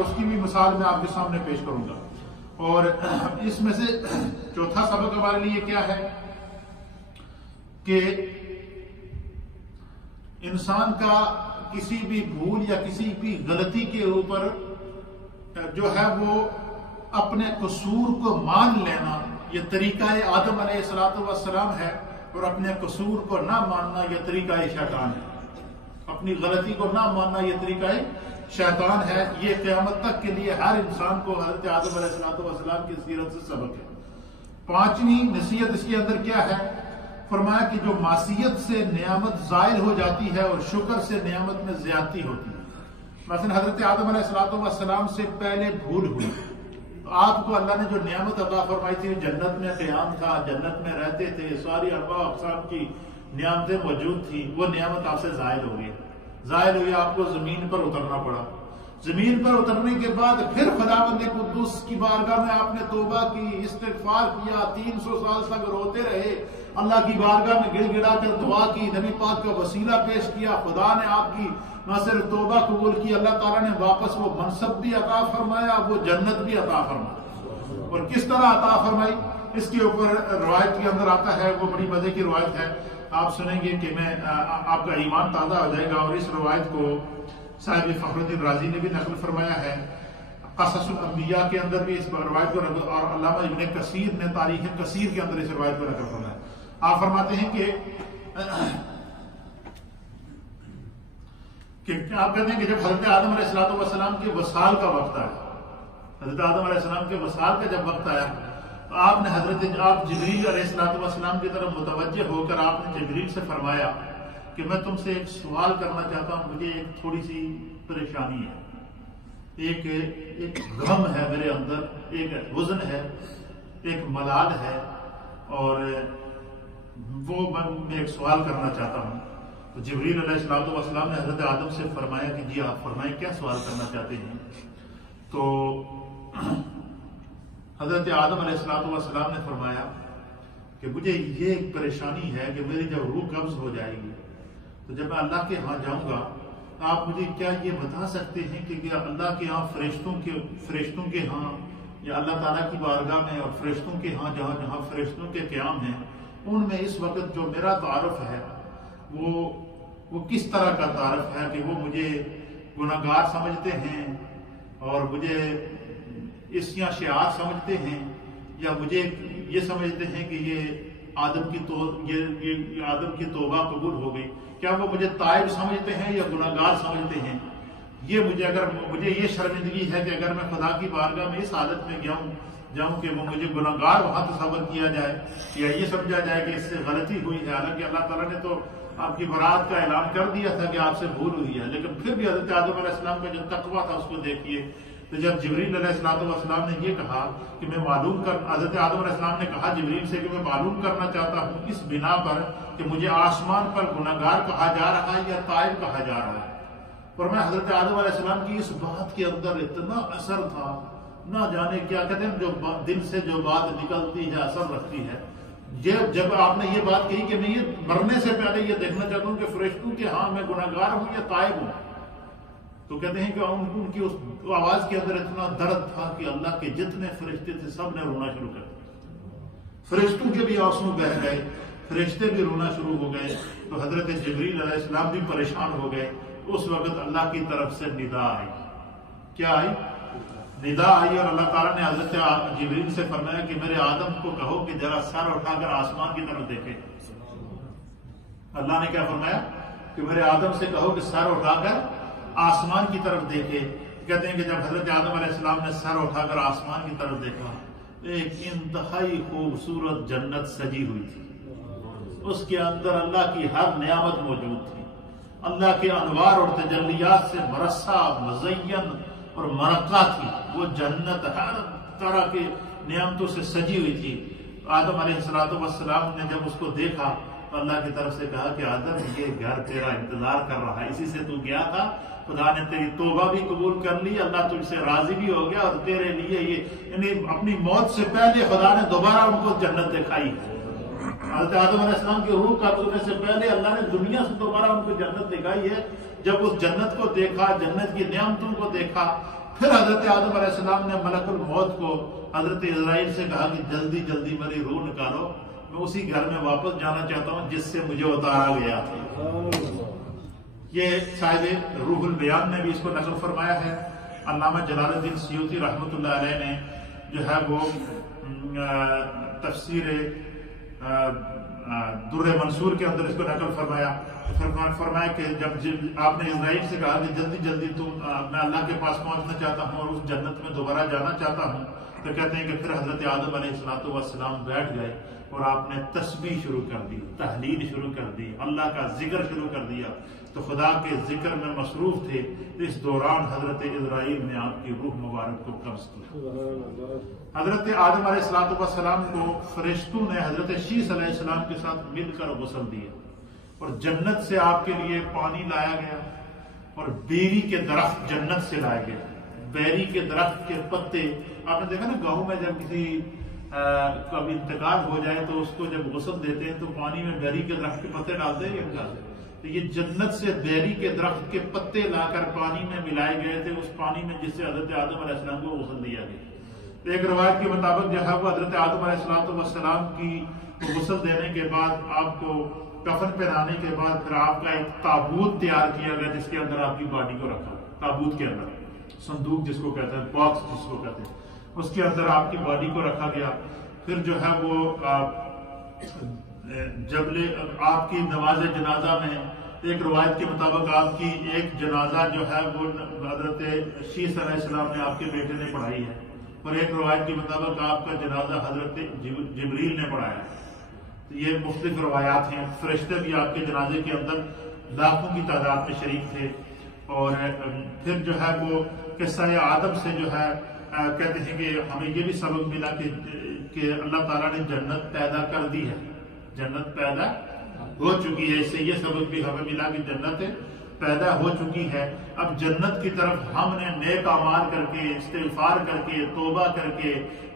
اس کی بھی مثال میں آپ کے سامنے پیش کروں گا۔ اور اس میں سے چوتھا سبق ہمارے لیے کیا ہے کہ انسان کا کسی بھی بھول یا کسی بھی غلطی کے اوپر جو ہے وہ اپنے قصور کو مان لینا، یہ طریقہ آدم علیہ السلام ہے، اور اپنے قصور کو نہ ماننا یہ طریقہ شیطان ہے، اپنی غلطی کو نہ ماننا یہ طریقہ شیطان ہے۔ یہ قیامت تک کے لیے ہر انسان کو حضرت آدم علیہ السلام کی سیرت سے سبق ہے۔ پانچویں نصیحت اس کے اندر کیا ہے؟ فرمایا کہ جو معصیت سے نعمت زائل ہو جاتی ہے اور شکر سے نعمت میں زیادتی ہوتی ہے۔ مثلا حضرت آدم علیہ السلام سے پہلے بھول ہوئی، آپ کو اللہ نے جو نعمت عطا فرمائی تھی، جنت میں قیام تھا، جنت میں رہتے تھے، ساری انواع اقسام کی نعمتیں موجود تھی، وہ نعمت آپ سے زائل ہو گئی، ظاہر ہوئی، آپ کو زمین پر اترنا پڑا۔ زمین پر اترنے کے بعد پھر خداوند قدوس کی بارگاہ میں آپ نے توبہ کی، استغفار کیا، 300 سال تک روتے رہے، اللہ کی بارگاہ میں گڑ گڑا کر دعا کی، نبی پاک کا وسیلہ پیش کیا، خدا نے آپ کی نہ صرف توبہ قبول کی، اللہ تعالیٰ نے واپس وہ منصب بھی عطا فرمایا، وہ جنت بھی عطا فرمایا۔ اور کس طرح عطا فرمائی، اس کے اوپر روایت کے اندر آتا ہے، وہ بڑی مزے کی روایت ہے، آپ سنیں گے کہ میں آپ کا ایمان تازہ ہو جائے گا۔ اور اس روایت کو صاحب فخر الدین رازی نے بھی نقل فرمایا ہے، قصص الانبیاء کے اندر بھی اس روایت کو، اور علامہ ابن کثیر نے تاریخ کثیر کے اندر اس روایت کو نقل فرمایا۔ آپ فرماتے ہیں کہ آپ کہتے ہیں کہ جب حضرت آدم علیہ السلام کے وصال کا وقت آیا، حضرت آدم علیہ السلام کے وصال کا جب وقت آیا تو آپ نے آپ جبریل علیہ السلام کی طرف متوجہ ہو کر آپ نے جبریل سے فرمایا کہ میں تم سے ایک سوال کرنا چاہتا ہوں، مجھے ایک تھوڑی سی پریشانی ہے، ایک غم ہے میرے اندر، ایک حزن ہے، ایک ملال ہے، اور وہ میں ایک سوال کرنا چاہتا ہوں۔ تو جبریل علیہ السلام نے حضرت آدم سے فرمایا کہ جی آپ فرمائیں کیا سوال کرنا چاہتے ہیں۔ تو حضرت آدم علیہ السلام نے فرمایا کہ مجھے یہ ایک پریشانی ہے کہ میری جب روح قبض ہو جائے گی تو جب میں اللہ کے ہاں جاؤں گا تو آپ مجھے کیا یہ بتا سکتے ہیں کہ کیا اللہ کے ہاں فرشتوں کے ہاں یا اللہ تعالیٰ کی بارگاہ میں اور فرشتوں کے ہاں جہاں فرشتوں کے قیام ہیں، ان میں اس وقت جو میرا تعارف ہے وہ کس طرح کا تعارف ہے کہ وہ مجھے گناہگار سمجھتے ہیں اور مجھے اسیاں شیعات سمجھتے ہیں، یا مجھے یہ سمجھتے ہیں کہ یہ آدم کی توبہ قبول ہو گئی، کیا وہ مجھے تائب سمجھتے ہیں یا گناہگار سمجھتے ہیں؟ یہ مجھے یہ شرمندگی ہے کہ اگر میں خدا کی بارگاہ میں اس حالت میں جاؤں کہ وہ مجھے گناہگار وہاں تصور کیا جائے یا یہ سمجھا جائے کہ اس سے غلطی ہوئی ہے، حالانکہ اللہ تعالیٰ نے تو آپ کی برات کا اعلان کر دیا تھا کہ آپ سے بھول ہوئی ہے، لیکن پھر بھی حضرت آدم علیہ السلام کا جو تقویٰ تھا اس کو دیکھیے۔ تو جب جبریل علیہ السلام نے یہ کہا کہ میں حضرت آدم علیہ السلام نے کہا جبریل سے کہ میں معلوم کرنا چاہتا ہوں اس بنا پر کہ مجھے آسمان پر گناہگار کہا جا رہا ہے یا تائب کہا جا رہا ہے۔ اور میں حضرت آدم علیہ السلام کی اس بات کے اندر اتنا اثر تھا، نہ جانے کیا کہتے ہیں، جو دل سے جو بات نکلتی ہے اثر رکھتی ہے۔ جب آپ نے یہ بات کہی کہ میں یہ مرنے سے پہلے یہ دیکھنا چاہتا ہوں کہ فرشتوں کے ہاں میں گناہگار ہوں یا تائب ہوں، تو کہتے ہیں کہ ان کی اس آواز کے اندر اتنا درد تھا کہ اللہ کے جتنے فرشتے تھے سب نے رونا شروع کر دیا، فرشتوں کے بھی آنسو بہہ گئے، فرشتے بھی رونا شروع ہو گئے۔ تو حضرت جبریل علیہ السلام بھی پریشان ہو گئے۔ اس وقت اللہ کی طرف سے ندا آئی، کیا آئی؟ ندا آئی، اور اللہ تعالیٰ نے حضرت جبریل سے فرمایا کہ میرے آدم کو کہو کہ ذرا سر اٹھا کر آسمان کی طرف دیکھے۔ اللہ نے کیا فرمایا کہ میرے آدم سے کہو کہ سر اٹھا کر آسمان کی طرف دیکھے۔ کہتے ہیں کہ جب حضرت آدم علیہ السلام نے سر اٹھا کر آسمان کی طرف دیکھا، ایک انتہائی خوبصورت جنت سجی ہوئی تھی، اس کے اندر اللہ کی ہر نعمت موجود تھی، اللہ کے انوار اور تجلیات سے مرصع، مزین اور مرقع تھی، وہ جنت ہر طرح کے نعمتوں سے سجی ہوئی تھی۔ آدم علیہ السلام نے جب اس کو دیکھا تو اللہ کی طرف سے کہا کہ آدم یہ گھر تیرا انتظار کر رہا ہے، اسی سے تو گیا تھا، خدا نے تیری توبہ بھی قبول کر لی، اللہ تجھ سے راضی بھی ہو گیا، اور تیرے لیے یہ یعنی اپنی موت سے پہلے خدا نے دوبارہ ان کو جنت دکھائی۔ حضرت آدم علیہ السلام کی روح قبض ہونے سے پہلے اللہ نے دنیا سے دوبارہ ان کو جنت دکھائی ہے۔ جب اس جنت کو دیکھا، جنت کی نعمتوں کو دیکھا، پھر حضرت آدم علیہ السلام نے ملک الموت کو حضرت اسرائیل سے کہا کہ جلدی جلدی میری روح نکالو، میں اسی گھر میں واپس جانا چاہتا ہوں جس سے مجھے اتارا گیا تھا۔ یہ صاحب روح البیان نے بھی اس کو نقل فرمایا ہے۔ علامہ جلال الدین سیوطی رحمۃ اللہ علیہ نے جو ہے وہ تفسیر در منصور کے اندر اس کو نقل فرمایا۔ فرمایا کہ جب آپ نے اسرائیل سے کہا کہ جلدی جلدی میں اللہ کے پاس پہنچنا چاہتا ہوں اور اس جنت میں دوبارہ جانا چاہتا ہوں، تو کہتے ہیں کہ پھر حضرت آدم علیہ السلام بیٹھ گئے اور آپ نے تسبیح شروع کر دی، تحلیل شروع کر دی، اللہ کا ذکر شروع کر دیا، تو خدا کے ذکر میں مصروف تھے۔ اس دوران حضرت اسرائیل نے آپ کی روح مبارک کو قبض کیا۔ حضرت آدم علیہ السلام کو فرشتوں نے حضرت شیس علیہ السلام کے ساتھ مل کر غسل دیا، اور جنت سے آپ کے لیے پانی لایا گیا، اور بیری کے درخت جنت سے لائے گئے۔ بیری کے درخت کے پتے، آپ نے دیکھا نا گاؤں میں جب کسی کا انتقال ہو جائے تو اس کو جب غسل دیتے ہیں تو پانی میں بیری کے درخت کے پتے ڈالتے ہیں یا ڈالتے ہیں؟ تو یہ جنت سے بیری کے درخت کے پتے لا کر پانی میں ملائے گئے تھے، اس پانی میں جس سے حضرت آدم علیہ السلام کو غسل دیا گیا۔ ایک روایت کے مطابق جو ہے وہ حضرت آدم علیہ السلام کی غسل دینے کے بعد آپ کو کفن پہنانے کے بعد پھر آپ کا ایک تابوت تیار کیا گیا جس کے اندر آپ کی باڈی کو رکھا۔ تابوت کے اندر صندوق جس کو کہتے ہیں، باکس جس کو کہتے ہیں، اس کے اندر آپ کی باڈی کو رکھا گیا۔ پھر جو ہے وہ جب آپ کی نماز جنازہ میں ایک روایت کے مطابق آپ کی ایک جنازہ جو ہے وہ حضرت شیس علیہ السلام نے آپ کے بیٹے نے پڑھائی ہے، اور ایک روایت کے مطابق آپ کا جنازہ حضرت جبریل نے پڑھایا ہے۔ یہ مختلف روایات ہیں۔ فرشتے بھی آپ کے جنازے کے اندر لاکھوں کی تعداد میں شریک تھے۔ اور پھر جو ہے وہ قصہ آدم سے جو ہے کہتے ہیں کہ ہمیں یہ بھی سبق ملا کہ اللہ تعالیٰ نے جنت پیدا کر دی ہے، جنت پیدا ہو چکی ہے۔ اس سے یہ سبق بھی ہمیں ملا کہ جنت پیدا ہو چکی ہے۔ اب جنت کی طرف ہم نے نیک اعمال کر کے، استغفار کر کے، توبہ کر کے،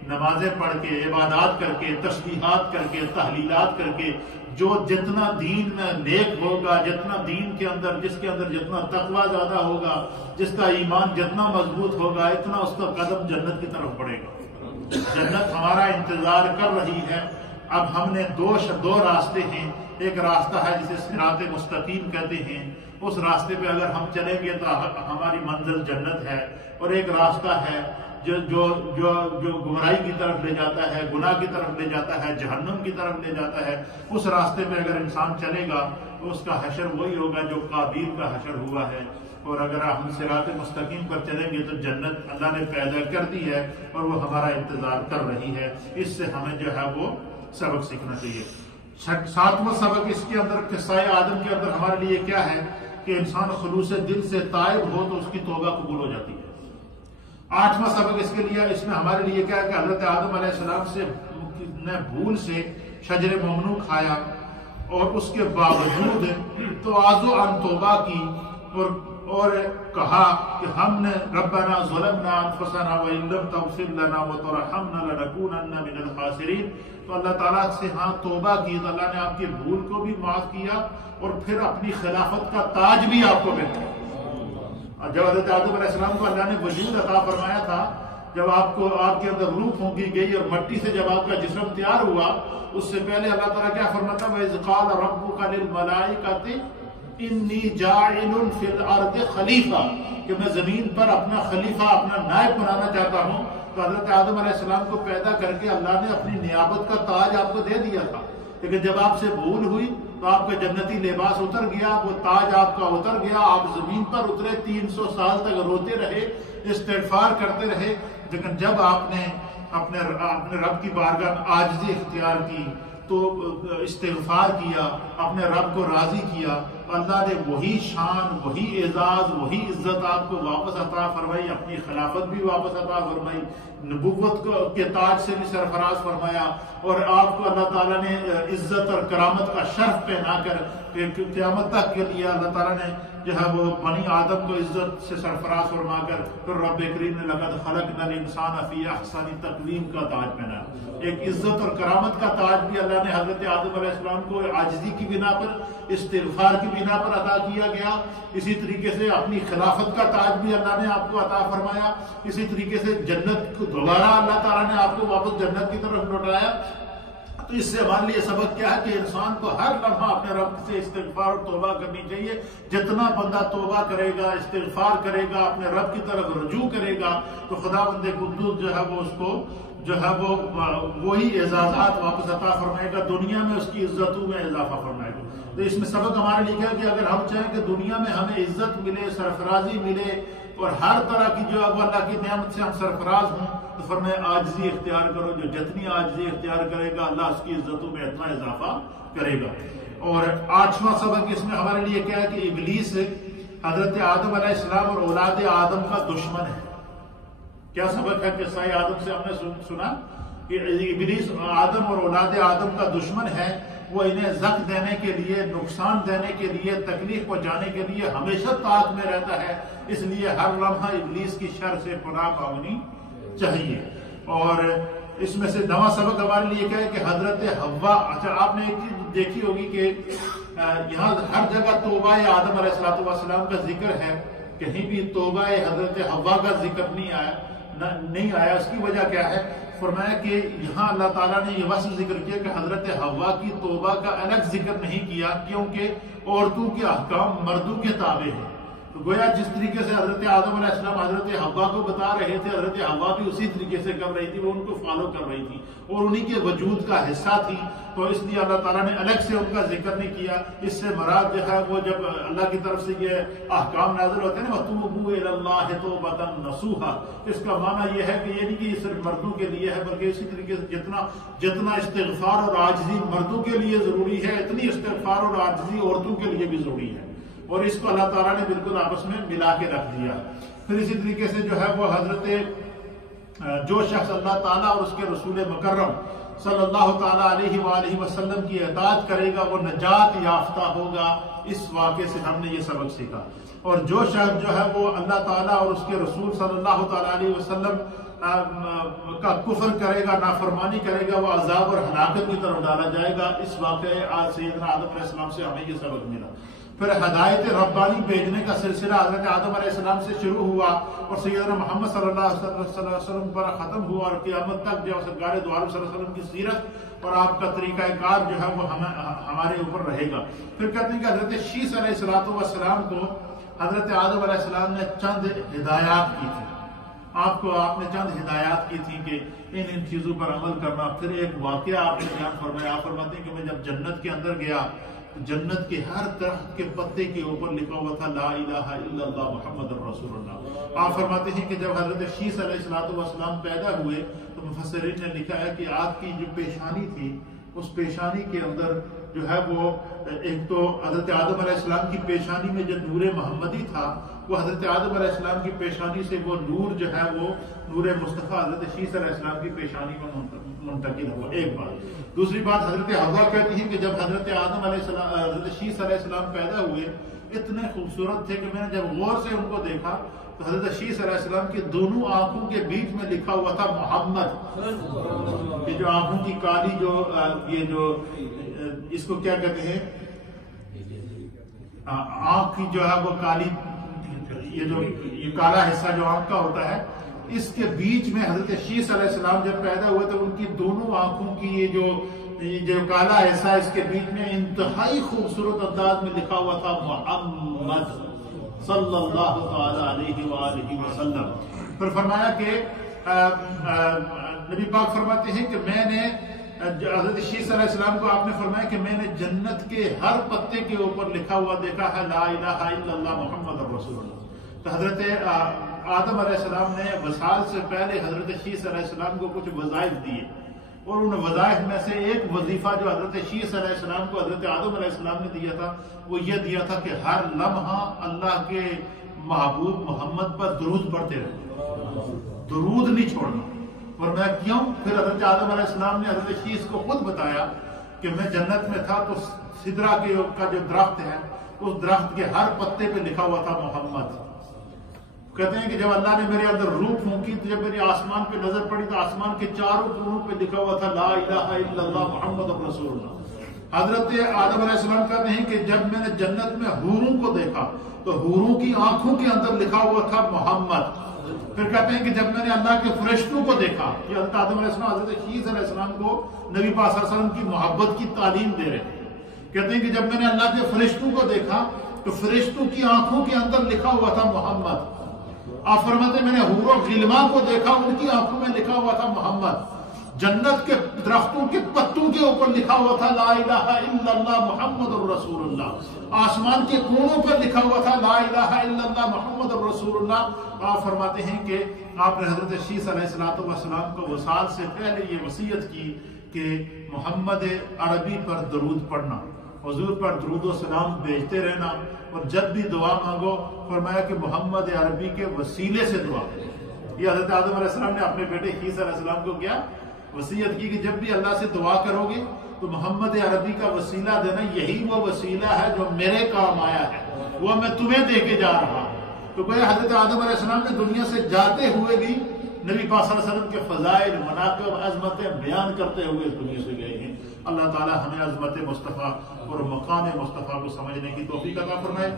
نمازیں پڑھ کے، عبادات کر کے، تسبیحات کر کے، تحلیلات کر کے، جو جتنا دین میں نیک ہوگا، جتنا دین کے اندر جس کے اندر جتنا تقوی زیادہ ہوگا، جس کا ایمان جتنا مضبوط ہوگا، اتنا اس کا قدم جنت کی طرف بڑھے گا۔ جنت ہمارا انتظار کر رہی ہے۔ اب ہم نے دو راستے ہیں۔ ایک راستہ ہے جسے صراط مستقیم کہتے ہیں، اس راستے پہ اگر ہم چلیں گے تو ہماری منزل جنت ہے، اور ایک راستہ ہے جو گمراہی کی طرف لے جاتا ہے، گناہ کی طرف لے جاتا ہے، جہنم کی طرف لے جاتا ہے۔ اس راستے پہ اگر انسان چلے گا تو اس کا حشر وہی ہوگا جو قابیل کا حشر ہوا ہے، اور اگر ہم صراط مستقیم پر چلیں گے تو جنت اللہ نے پیدا کر دی ہے اور وہ ہمارا انتظار کر رہی ہے۔ اس سے ہمیں جو ہے وہ سبق سیکھنا چاہیے۔ ساتواں سبق اس کے اندر قصہ آدم کے اندر ہمارے لیے کیا ہے کہ انسان خلوص دل سے تائب ہو تو اس کی توبہ قبول ہو جاتی ہے۔ آٹھواں سبق اس کے لیے اس میں ہمارے لیے کیا ہے کہ حضرت آدم علیہ السلام سے نے بھول سے شجر ممنوع کھایا، اور اس کے باوجود تواضع عن توبہ کی اور کہا کہ ہم نے ربنا ظلمنا انفسنا وان لم تغفر لنا وترحمنا لنکونن من الخاسرین۔ تو اللہ تعالیٰ سے توبہ کی تو اللہ نے آپ کی بھول کو بھی معاف کیا، اور پھر اپنی خلافت کا تاج بھی آپ کو ملا۔ جب حضرت آدم علیہ السلام کو اللہ نے وجود عطا فرمایا تھا، جب آپ کے اندر روح پھونکی گئی اور مٹی سے جب آپ کا جسم تیار ہوا، اس سے پہلے اللہ تعالیٰ کیا فرماتا ہے؟ وَإِذْ قَالَ رَبُّكَ لِلْمَلَائِكَةِ إِنِّي جَاعِلٌ فِي الْأَرْضِ خَلِيفَةً، کہ میں زمین پر اپنا خلیفہ، اپنا نائب بنانا چاہتا ہوں۔ تو حضرت آدم علیہ السلام کو پیدا کر کے اللہ نے اپنی نیابت کا تاج آپ کو دے دیا تھا، لیکن جب آپ سے بھول ہوئی تو آپ کا جنتی لباس اتر گیا، وہ تاج آپ کا اتر گیا، آپ زمین پر اترے، 300 سال تک روتے رہے، استغفار کرتے رہے۔ لیکن جب آپ نے اپنے رب کی بارگاہ میں عاجزی اختیار کی، تو استغفار کیا، اپنے رب کو راضی کیا، اللہ نے وہی شان، وہی اعزاز، وہی عزت آپ کو واپس عطا فرمائی، اپنی خلافت بھی واپس عطا فرمائی، نبوت کے تاج سے بھی سرفراز فرمایا، اور آپ کو اللہ تعالیٰ نے عزت اور کرامت کا شرف پہنا کر قیامت تک کے لیے اللہ تعالیٰ نے جو ہے وہ بنی آدم کو عزت سے سرفراز فرما کر پھر رب کریم نے لقد خلقنا الانسان فی احسن تقویم کا تاج پہنا۔ ایک عزت اور کرامت کا تاج بھی اللہ نے حضرت آدم علیہ السلام کو عاجزی کی بنا پر، استغفار کی بنا پر عطا کیا گیا۔ اسی طریقے سے اپنی خلافت کا تاج بھی اللہ نے آپ کو عطا فرمایا۔ اسی طریقے سے جنت کو دوبارہ اللہ تعالیٰ نے آپ کو واپس جنت کی طرف لوٹایا۔ تو اس سے ہمارے لیے سبق کیا ہے کہ انسان کو ہر لمحہ اپنے رب سے استغفار اور توبہ کرنی چاہیے۔ جتنا بندہ توبہ کرے گا، استغفار کرے گا، اپنے رب کی طرف رجوع کرے گا، تو خدا بند قدوس جو ہے وہ اس کو جو ہے وہ وہی اعزازات واپس عطا فرمائے گا، دنیا میں اس کی عزتوں میں اضافہ فرمائے گا۔ تو اس میں سبق ہمارے لیے ہے کہ اگر ہم چاہیں کہ دنیا میں ہمیں عزت ملے، سرفرازی ملے اور ہر طرح کی جو ہے وہ اللہ کی نعمت سے ہم سرفراز ہوں، تو فرمائے عاجزی اختیار کرو، جو جتنی عاجزی اختیار کرے گا اللہ اس کی عزتوں میں اتنا اضافہ کرے گا۔ اور 8واں سبق اس میں ہمارے لیے کیا ہے کہ ابلیس حضرت آدم علیہ السلام اور اولاد آدم کا دشمن ہے۔ کیا سبق ہے؟ قصہ آدم سے ہم نے سنا کہ ابلیس آدم اور اولاد آدم کا دشمن ہے، وہ انہیں زخم دینے کے لیے، نقصان دینے کے لیے، تکلیف پہنچانے کے لیے ہمیشہ طاق میں رہتا ہے، اس لیے ہر لمحہ ابلیس کی شر سے پناہ مانگنی چاہیے۔ اور اس میں سے 9واں سبق ہمارے لیے کیا ہے کہ حضرت حوا، اچھا آپ نے ایک چیز دیکھی ہوگی کہ یہاں ہر جگہ توبہ آدم علیہ السلام کا ذکر ہے، کہیں بھی توبہ حضرت حوا کا ذکر نہیں آیا۔ اس کی وجہ کیا ہے؟ فرمایا کہ یہاں اللہ تعالیٰ نے یہ وصف ذکر کیا کہ حضرت حوا کی توبہ کا الگ ذکر نہیں کیا، کیونکہ عورتوں کے احکام مردوں کے تابع ہیں۔ تو گویا جس طریقے سے حضرت آدم علیہ السلام حضرت حوا کو بتا رہے تھے، حضرت حوا بھی اسی طریقے سے کر رہی تھی، وہ ان کو فالو کر رہی تھی اور انہی کے وجود کا حصہ تھی، تو اس لیے اللہ تعالیٰ نے الگ سے ان کا ذکر نہیں کیا۔ اس سے مراد جو ہے وہ جب اللہ کی طرف سے یہ احکام نازل ہوتے ہیں نا وَتُوبُوا إِلَى اللَّهِ تَوْبَةً نَصُوحًا، اس کا معنی یہ ہے کہ یہ نہیں کہ یہ صرف مردوں کے لیے ہے، بلکہ اسی طریقے سے جتنا استغفار اور عاجزی مردوں کے لیے ضروری ہے، اتنی استغفار اور عاجزی عورتوں کے لیے بھی ضروری ہے، اور اس کو اللہ تعالیٰ نے بالکل آپس میں ملا کے رکھ دیا۔ پھر اسی طریقے سے جو ہے وہ حضرت جو شخص اللہ تعالیٰ اور اس کے رسول مکرم صلی اللہ تعالیٰ علیہ وآلہ وسلم کی اطاعت کرے گا وہ نجات یافتہ ہوگا۔ اس واقعے سے ہم نے یہ سبق سیکھا۔ اور جو شخص جو ہے وہ اللہ تعالیٰ اور اس کے رسول صلی اللہ تعالیٰ علیہ وسلم کا کفر کرے گا، نافرمانی کرے گا، وہ عذاب اور ہلاکت کی طرف ڈالا جائے گا۔ اس واقعے سیدنا آدم علیہ السلام سے ہمیں یہ سبق ملا۔ پھر ہدایت ربانی بھیجنے کا سلسلہ حضرت آدم علیہ السلام سے شروع ہوا اور سیدنا محمد صلی اللہ علیہ وسلم پر ختم ہوا، اور قیامت تک جو سرکار دو عالم صلی اللہ علیہ وسلم کی سیرت اور آپ کا طریقہ کار جو ہے وہ ہمارے اوپر رہے گا۔ پھر کہتے ہیں کہ حضرت شیس علیہ السلام کو حضرت آدم علیہ السلام نے چند ہدایات کی تھی، آپ نے چند ہدایات کی تھی کہ ان چیزوں پر عمل کرنا۔ پھر ایک واقعہ آپ نے بیان فرمایا، آپ فرماتے ہیں کہ میں جب جنت کے اندر گیا، جنت کے ہر درخت کے پتے کے اوپر لکھا ہوا تھا لا الہ الا اللہ محمد رسول اللہ۔ آپ فرماتے ہیں کہ جب حضرت شیس علیہ السلام پیدا ہوئے تو مفسرین نے لکھا ہے کہ آپ کی جو پیشانی تھی، اس پیشانی کے اندر جو ہے وہ ایک تو حضرت آدم علیہ السلام کی پیشانی میں جو نور محمدی تھا، وہ حضرت آدم علیہ السلام کی پیشانی سے وہ نور جو ہے وہ نور مصطفیٰ حضرت شیس علیہ السلام کی پیشانی میں منتقل ہوا۔ ایک بات۔ دوسری بات، حضرت حوا کہتی ہے کہ جب حضرت آدم علیہ السلام حضرت شیس علیہ السلام پیدا ہوئے اتنے خوبصورت تھے کہ میں نے جب غور سے ان کو دیکھا تو حضرت شیس علیہ السلام کی دونوں آنکھوں کے بیچ میں لکھا ہوا تھا محمد۔ یہ جو آنکھوں کی کالی یہ جو اس کو کیا کہتے ہیں، آنکھ کی جو ہے وہ کالی، یہ کالا حصہ جو آنکھ کا ہوتا ہے، اس کے بیچ میں حضرت شیس علیہ السلام جب پیدا ہوئے تو ان کی دونوں آنکھوں کی یہ جو کالا حصہ اس کے بیچ میں انتہائی خوبصورت انداز میں لکھا ہوا تھا محمد صلی اللہ تعالی علیہ وآلہ وسلم۔ پھر فرمایا کہ نبی پاک فرماتے ہیں کہ میں نے حضرت شیس علیہ السلام کو آپ نے فرمایا کہ میں نے جنت کے ہر پتے کے اوپر لکھا ہوا دیکھا ہے لا الہ الا اللہ محمد رسول اللہ۔ تو حضرت آدم علیہ السلام نے وصال سے پہلے حضرت شیس علیہ السلام کو کچھ وظائف دیے، اور ان وظائف میں سے ایک وظیفہ جو حضرت شیس علیہ السلام کو حضرت آدم علیہ السلام نے دیا تھا وہ یہ دیا تھا کہ ہر لمحہ اللہ کے محبوب محمد پر درود پڑھتے رہے، درود نہیں چھوڑنا۔ اور میں کیوں؟ پھر حضرت آدم علیہ السلام نے حضرت شیس کو خود بتایا کہ میں جنت میں تھا تو سدرا کا جو درخت ہے اس درخت کے ہر پتے پہ لکھا ہوا تھا محمد۔ کہتے ہیں کہ جب اللہ نے میرے اندر روح پھونکی تو جب میری آسمان پہ نظر پڑی تو آسمان کے چاروں کونوں پہ لکھا ہوا تھا لا الہ الا اللہ محمد رسول اللہ۔ حضرت آدم علیہ السلام کہتے ہیں کہ جب میں نے جنت میں حوروں کو دیکھا تو حوروں کی آنکھوں کے اندر لکھا ہوا تھا محمد۔ پھر کہتے ہیں کہ جب میں نے اللہ کے فرشتوں کو دیکھا، کہ حضرت آدم علیہ السلام حضرت شیس علیہ السلام کو نبی پاک صلی اللہ علیہ وسلم کی محبت کی تعلیم دے رہے ہیں، کہتے ہیں کہ جب میں نے اللہ کے فرشتوں کو دیکھا تو فرشتوں کی آنکھوں کے اندر لکھا ہوا تھا محمد۔ آپ فرماتے ہیں میں نے حور و غلمان کو دیکھا، ان کی آنکھوں میں لکھا ہوا تھا محمد، جنت کے درختوں کے پتوں کے اوپر لکھا ہوا تھا لا الہ الا اللہ محمد الرسول اللہ، آسمان کے کونوں پر لکھا ہوا تھا لا الہ الا اللہ محمد الرسول اللہ۔ آپ فرماتے ہیں کہ آپ نے حضرت شیس علیہ السلام کو وصال سے پہلے یہ وصیت کی کہ محمد عربی پر درود پڑھنا، حضور پر درود و سلام بھیجتے رہنا، اور جب بھی دعا مانگو فرمایا کہ محمد عربی کے وسیلے سے دعا کرو۔ یہ حضرت آدم علیہ السلام نے اپنے بیٹے شیس علیہ السلام کو کیا وصیت کی کہ جب بھی اللہ سے دعا کرو گے تو محمد عربی کا وسیلہ دینا، یہی وہ وسیلہ ہے جو میرے کام آیا ہے، وہ میں تمہیں دے کے جا رہا ہوں۔ تو کوئی حضرت آدم علیہ السلام نے دنیا سے جاتے ہوئے بھی نبی پاک صلی اللہ علیہ وسلم کے فضائل، مناقب، عظمتیں بیان کرتے ہوئے اس دنیا سے گئے ہیں۔ اللہ تعالی ہمیں عظمت مصطفیٰ اور مقام مصطفیٰ کو سمجھنے کی توفیق عطا فرمائے۔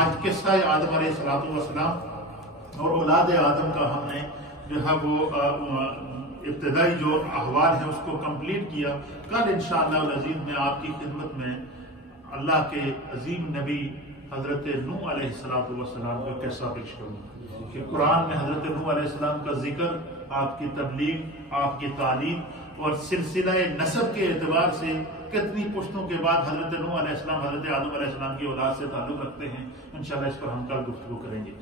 آج قصہ آدم علیہ السلام اور اولاد آدم کا ہم نے جو ہے وہ ابتدائی جو احوال ہیں اس کو کمپلیٹ کیا۔ کل انشاءاللہ العزیز میں آپ کی خدمت میں اللہ کے عظیم نبی حضرت نوح علیہ السلام کا قصہ پیش کروں کہ قرآن میں حضرت نوح علیہ السلام کا ذکر، آپ کی تبلیغ، آپ کی تعلیم اور سلسلہ نسب کے اعتبار سے کتنی پشتوں کے بعد حضرت نوح علیہ السلام حضرت آدم علیہ السلام کی اولاد سے تعلق رکھتے ہیں، انشاءاللہ اس پر ہم کل گفتگو کریں گے۔